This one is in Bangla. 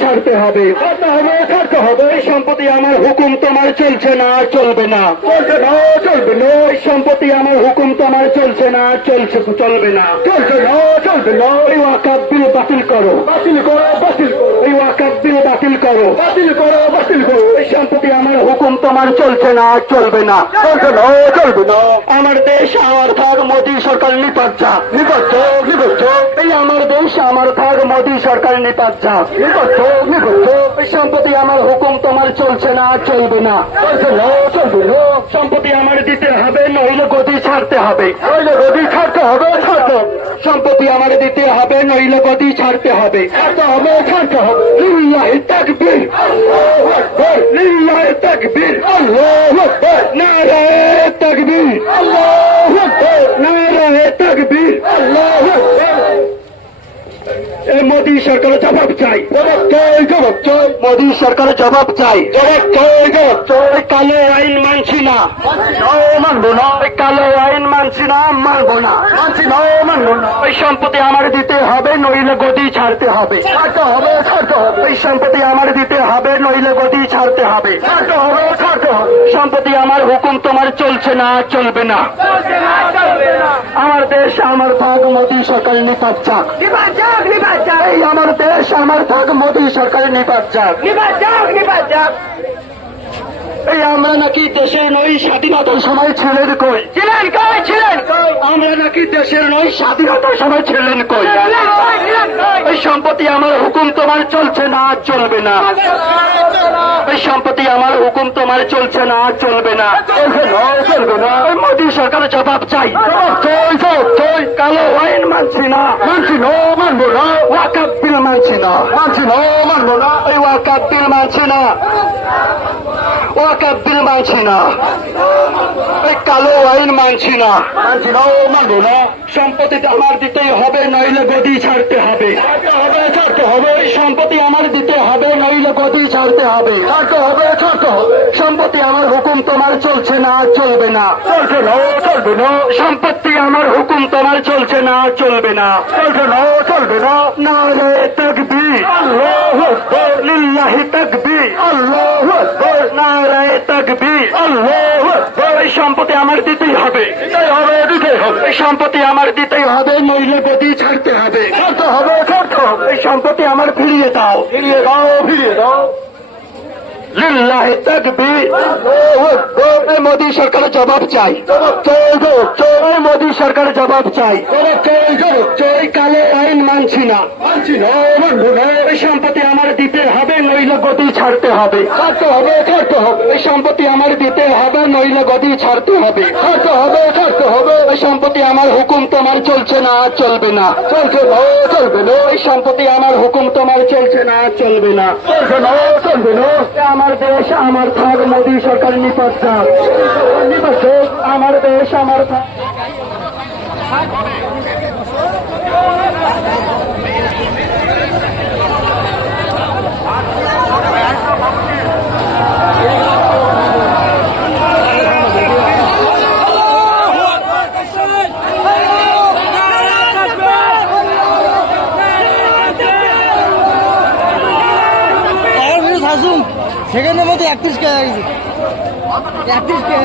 ছাড়তে হবে। হবে, ছাড়তে হবে। এই সম্পত্তি আমার হুকুম তোমার চলছে না চলবে না। চলছে না, চলবে না। এই সম্পত্তি আমার হুকুম তোমার চলছে না চলছে, চলবে না। চলছে না, চলবে না। এই ওয়াকাব বিল বাতিল করো। বাতিল করো বাতিল করো। এই ওয়াকাব বিল বাতিল করো। বাতিল করো বাতিল করো। এই সম্পত্তি আমার হুকুম তোমার চলছে না চলবে না। চলছে না, চলবে না। আমার দেশ, আমার থাক মোদী সরকার নিপাচ্ছা নিপাচ্ছ নিপাচ্ছ আমার দেশ, আমার থাক মোদী সরকার নিপাচ্ছ নিপাচ্ছ সম্পত্তি আমার হুকুম তোমার চলছে না চলবে না। সম্পত্তি আমার দিতে হবে, নইলে গদি ছাড়তে হবে। নইলে গদি ছাড়তে হবে। সম্পত্তি আমার দিতে হবে, নইলে গদি ছাড়তে হবে। ছাড়তে হবে ছাড়তে হবে। তাকবীর। আল্লাহু আকবার। নারায়ে তাকবীর। আল্লাহু আকবার। মোদী সরকার জবাব চাই। জবাব চাই জবাব চাই। মোদী সরকার জবাব চাই। জবাব চাই জবাব চাই। কালো আইন মানছি না। মানবো না। কালো আইন মানছি না মানবো না। মানছি না মানবো না। ওই সম্পত্তি আমার দিতে হবে নইলে গদি ছাড়তে হবে। ছাড়তে হবে ছাড়তে হবে। এই সম্পত্তি আমার দিতে হবে নইলে গদি ছাড়তে হবে। ছাড়তে হবে সম্পত্তি আমার হুকুম তোমার চলছে না চলবে না। আমার দেশ আমার ভাগ মোদী সরকার নিপাত চাক এই আমার দেশ আমার থাক মোদী সরকার নিপাত যাক। নিবাচক এই আমরা নাকি দেশের নই স্বাধীনতার সময় ছিলেন কই? ছিলেন কই ছিলেন আমরা নাকি দেশের নই স্বাধীনতার সময় ছিলেন কই? ছিলেন ছিলেন কই? এই সম্পত্তি আমার হুকুম তোমার চলছে না চলবে না। এই সম্পত্তি আমার হুকুম তোমার চলছে না চলবে না। চলবে না মোদী সরকার জবাব চাই। কালো আইন মানছি না। মানছি না মানবো না। ওয়াকাব বিল মানছি না। মানছি না মানবো না। এই ওয়াকাব বিল মানছি না। ওয়াকাব বিল মানছি না। এই কালো আইন মানছি না। মানছি না মানবো না। সম্পত্তি আমার দিতেই হবে নইলে গদি ছাড়তে হবে। ছাড়তে হবে সম্পত্তি আমার দিতে গদি ছাড়তে হবে। ছাড়তে হবে ছাড়তে হবে। সম্পত্তি আমার হুকুম তোমার চলছে না চলবে না। চলছে না চলবে না। সম্পত্তি আমার হুকুম তোমার চলছে না চলবে না। চলছে না চলবে না। না রে তকবীর। আল্লাহু আকবার। লিল্লাহি তকবীর। আল্লাহু আকবার। না রে তকবীর। আল্লাহু আকবার। এই সম্পত্তি আমার দিতেই হবে। দিতেই হবে দিতেই হবে। এই সম্পত্তি আমার দিতেই হবে সম্পত্তি আমার ফিরিয়ে দাও। ফিরিয়ে দাও ফিরিয়ে দাও। লিল্লাহি তাকবীর। মোদী সরকারের জবাব চাই। চাই। মোদী সরকারের জবাব চাই। চাই কালো আইন মানছি না। এই সম্পত্তি আমার দিতে হবে নইলে গদি ছাড়তে হবে। ছাড়তে হবে ছাড়তে হবে। এই সম্পত্তি আমার দিতে হবে নইলে গদি ছাড়তে হবে। ছাড়তে হবে ছাড়তে হবে। এই সম্পত্তি আমার হুকুম তোমার চলছে না, চলবে না। চলছে না, চলবে না। ওই সম্পত্তি আমার হুকুম তোমার চলছে না, চলবে না। চলছে না, চলবে না। আমার দেশ, আমার থাক, মোদী সরকার নিপাত আমার দেশ, আমার থাক। আর সেখানের মধ্যে একত্রিশ কে একত্রিশ কে